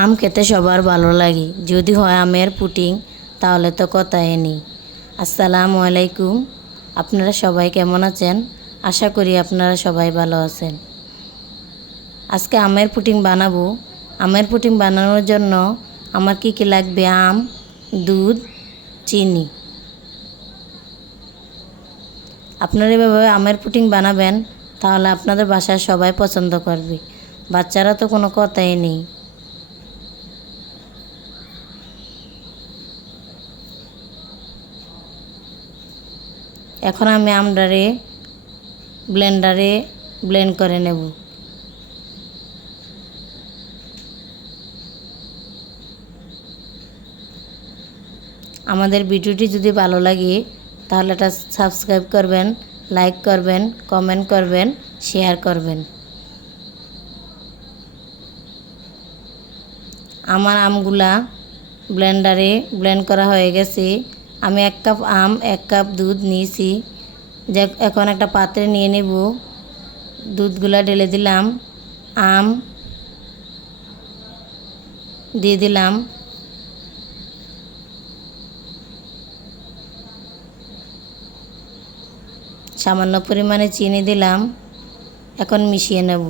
আম খেতে সবার ভালো লাগে, যদি হয় আমের পুটিং তাহলে তো কথাই নেই। আসসালামু আলাইকুম, আপনারা সবাই কেমন আছেন? আশা করি আপনারা সবাই ভালো আছেন। আজকে আমের পুটিং বানাবো। আমের পুটিং বানানোর জন্য আমার কি লাগবে? আম, দুধ, চিনি। আপনারা এভাবে আমের পুটিং বানাবেন, তাহলে আপনাদের বাসায় সবাই পছন্দ করবে। বাচ্চারা তো কোনো কথাই নেই। এখন আমি আমটারে ব্লেন্ডারে ব্লেন্ড করে নেব। আমাদের ভিডিওটি যদি ভালো লাগে তাহলে এটা সাবস্ক্রাইব করবেন, লাইক করবেন, কমেন্ট করবেন, শেয়ার করবেন। আমার আমগুলা ব্লেন্ডারে ব্লেন্ড করা হয়ে গেছে। আমি 1 কাপ আম 1 কাপ দুধ নিয়েছি। এখন একটা পাত্রে নিয়ে নেব। দুধগুলা ঢেলে দিলাম, আম দিয়ে দিলাম, সামান্য পরিমাণে চিনি দিলাম। এখন মিশিয়ে নেব।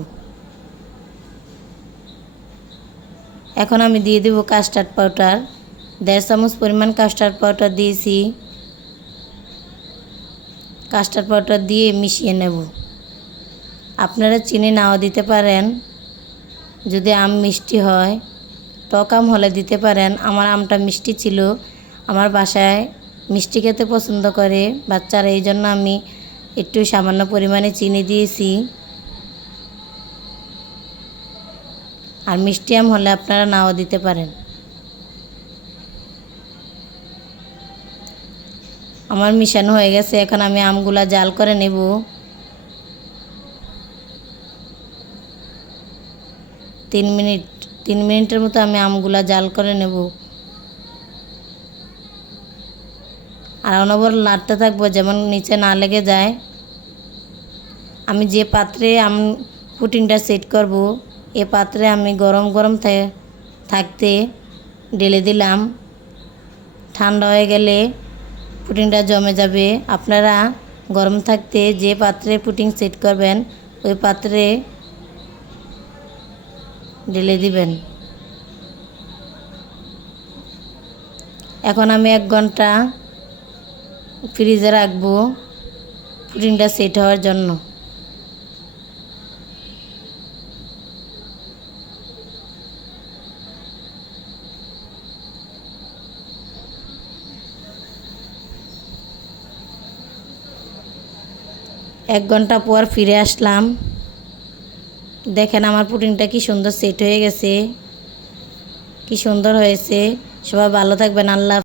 এখন আমি দিয়ে দেব কাস্টার্ড পাউডার। 1.5 চামচ পরিমাণ কাস্টার্ড পাউডার দিয়েছি। কাস্টার্ড পাউডার দিয়ে মিশিয়ে নেব। আপনারা চিনি নাও দিতে পারেন, যদি আম মিষ্টি হয়। টক আম হলে দিতে পারেন। আমার আমটা মিষ্টি ছিল। আমার বাসায় মিষ্টি খেতে পছন্দ করে বাচ্চারা, এই জন্য আমি একটু সামান্য পরিমাণে চিনি দিয়েছি। আর মিষ্টি আম হলে আপনারা নাও দিতে পারেন। আমার মিশানো হয়ে গেছে। এখন আমি আমগুলা জাল করে নেব। তিন মিনিটের মতো আমি আমগুলা জাল করে নেব। আর অনবরত নাড়তে থাকবো যেমন নিচে না লেগে যায়। আমি যে পাত্রে আম পুটিংটা সেট করব, এ পাত্রে আমি গরম গরম থাকতে ঢেলে দিলাম। ঠান্ডা হয়ে গেলে পুটিংটা জমে যাবে। আপনারা গরম থাকতে যে পাত্রে পুটিং সেট করবেন ওই পাত্রে ঢেলে দিবেন। এখন আমি 1 ঘন্টা ফ্রিজে রাখবো পুডিংটা সেট হওয়ার জন্য। এক ঘন্টা পর ফিরে আসলাম। দেখেন আমার পুডিংটা কি সুন্দর সেট হয়ে গেছে, কি সুন্দর হয়েছে। সবাই ভালো থাকবেন। আল্লাহ।